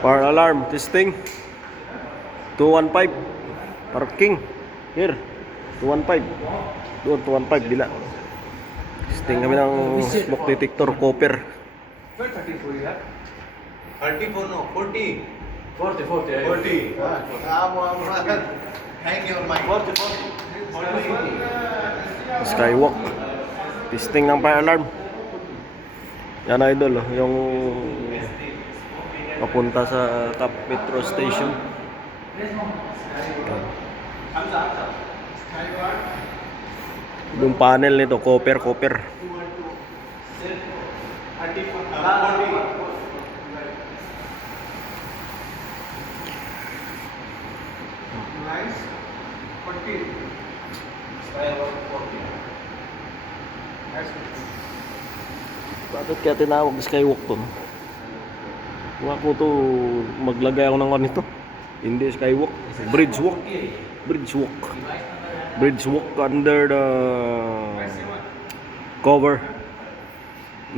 Fire alarm testing. 215 parking. Here 215. Doon 215 bila. Testing kami ng smoke detector copper. 34 no 40. 40. Hang your mic. 40. Skywalk. Testing ng fire alarm. Yan idol, yung papunta sa Top Metro Station. Yung panel nito, copper. Nice. 40. Bakit kaya tinawag skywalk to? Huwag ko to maglagay ako ng nito. Hindi skywalk, bridgewalk. Bridgewalk under the cover.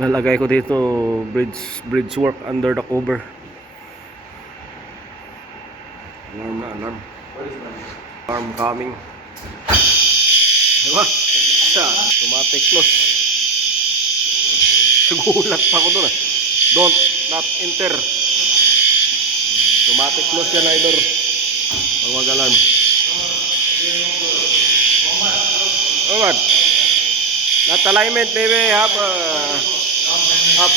Nalagay ko dito bridgework under the cover. Alarm. Alarm coming. Diba? Automatic close. Nagulat pa ako doon. Don't not enter. Automatic close yan, idol. Pag mag-alarm. Alright. Not alignment, maybe have up.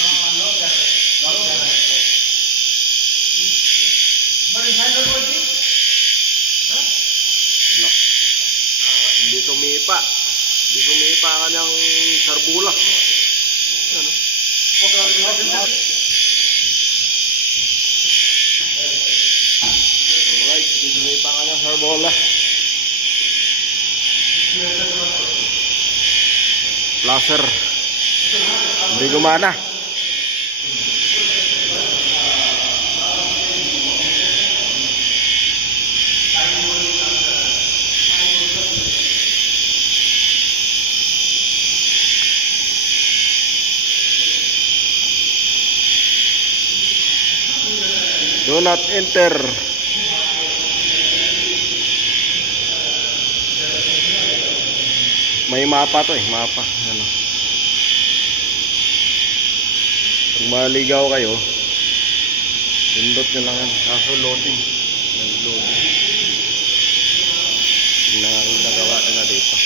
Lock. Hindi sumipa. Hindi sumipa ang kanyang sarbula. Ano? Alright, hindi sumipa ang kanyang sarbula. Flasher. Hindi gumana. Do not enter. May mapa to mapa. Ano? Kung maligaw kayo, pindot nyo lang yan. Kaso loading. Loading. Nagawa na dito.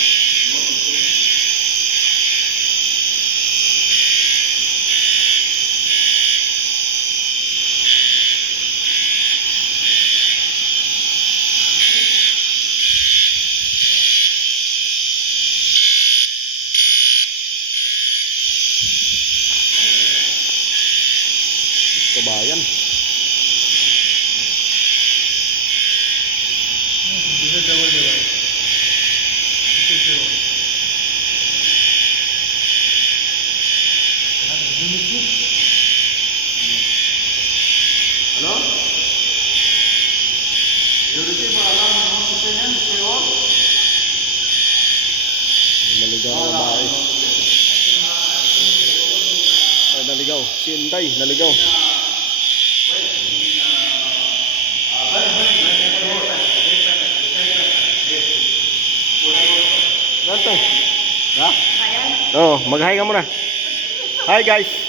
Kabayan. Ano? You receive alarm no opinion, stay on. Naligaw na bahay. Ay, naligaw. Si Inday, naligaw. Ganto. Ha? Oh, mag-hi ka muna. Hi guys.